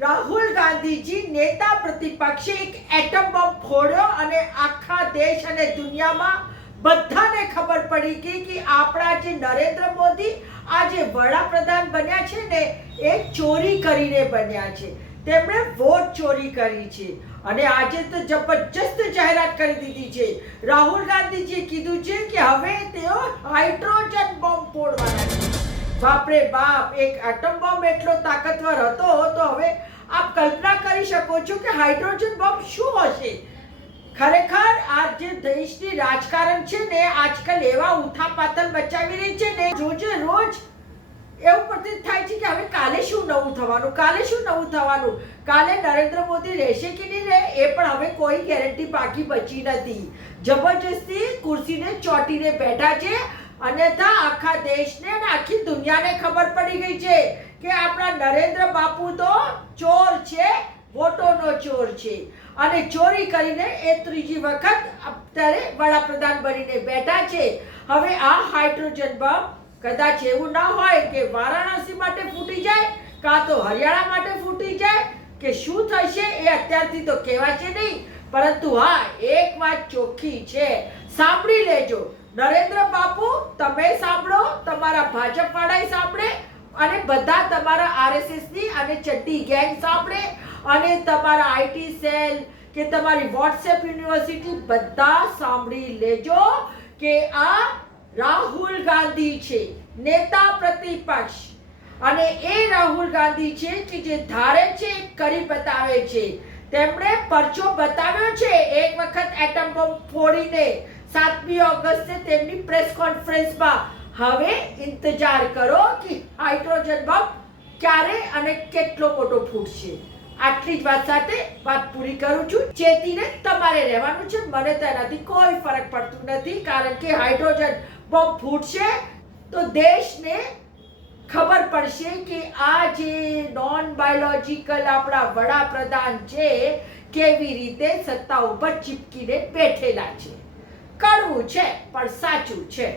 રાહુલ ગાંધીજી નેતા પ્રતિપક્ષે એક atom bomb ફોડ્યો અને આખા દેશ અને દુનિયામાં બધાને ખબર પડી ગઈ કે આપણા જે નરેન્દ્ર મોદી આ જે વડાપ્રધાન બન્યા છે ને, એ ચોરી કરીને બન્યા છે. તેમણે વોટ ચોરી કરી છે. અને આજે તો જબરજસ્ત જાહેરાત કરી દીધી છે. રાહુલ ગાંધીજીએ કીધું છે કે હવે તેઓ હાઇડ્રોજન બોમ્બ ફોડવાના છે. બાપરે બાપ, એક એટમ બોમ્બ એટલો તાકાતવર હતો, તો હવે આપ કલ્પના કરી શકો છો કે હાઇડ્રોજન બોમ્બ શું હશે? ખરેખર આ જે દેશની રાજકારણ છે ને, આજકાલ એવા ઉથાપાતલ મચાવી રહી છે ને રોજે રોજ એવું પ્રતીત થાય છે કે હવે કાલે શું નવું થવાનું, કાલે શું નવું થવાનું? કાલે નરેન્દ્ર મોદી રહેશે કે નહીં રહે? એ પણ હવે કોઈ ગેરંટી બાકી બચી નથી. જબરજસ્તી ખુરશીને ચોટીને બેઠા છે અન્યથા આખા દેશને અને આખી દુનિયાને ખબર પડી ગઈ છે કે આપણા નરેન્દ્ર બાપુ તો ચોર છે, વોટોનો ચોર છે. અને ચોરી કરીને એ ત્રીજી વખત અત્યારે વડાપ્રધાન બનીને બેઠા છે. હવે આ હાઇડ્રોજન બોમ્બ કદાચ એવું ના હોય કે વારાણસી માટે ફૂટી જાય, કાં તો હરિયાણા માટે ફૂટી જાય, કે શું થશે એ અત્યારથી તો કહેવાશે નહીં. પરંતુ હા, એક વાત ચોખ્ખી છે. સાંભળી લેજો. નરેન્દ્ર બાપુ, તમે સાંભળો, તમારા ભાજપ વાળાએ સાંભળે અને બધા તમારા આરએસએસની અને ચડ્ડી ગેંગ સાંભળે અને તમારા આઈટી સેલ કે તમારી વોટ્સએપ યુનિવર્સિટી બધા સાંભળી લેજો કે આ રાહુલ ગાંધી છે, નેતા પ્રતિપક્ષ. અને એ રાહુલ ગાંધી છે કે જે ધારે છે એ કરી બતાવે છે. તેમણે પરચો બતાવ્યો છે, એક વખત એટમ બોમ્બ ફોડીને. સાતમી ઓગસ્ટે તેમની પ્રેસ કોન્ફરન્સમાં. હવે ઇંતજાર કરો કે હાઇડ્રોજન બોમ્બ ક્યારે અને કેટલો મોટો ફૂટશે. આટલી જ વાત સાથે વાત પૂરી કરું છું. ચેતીને તમારે રહેવાનું છે. મને તેનાથી કોઈ ફરક પડતું નથી, કારણ કે હાઇડ્રોજન બોમ્બ ફૂટશે તો દેશને ખબર પડશે કે આ જે નોન બાયોલોજિકલ આપણા વડાપ્રધાન છે, કેવી રીતે સત્તા ઉપર ચીપકીને બેઠેલા છે. કડવું છે પણ સાચું છે.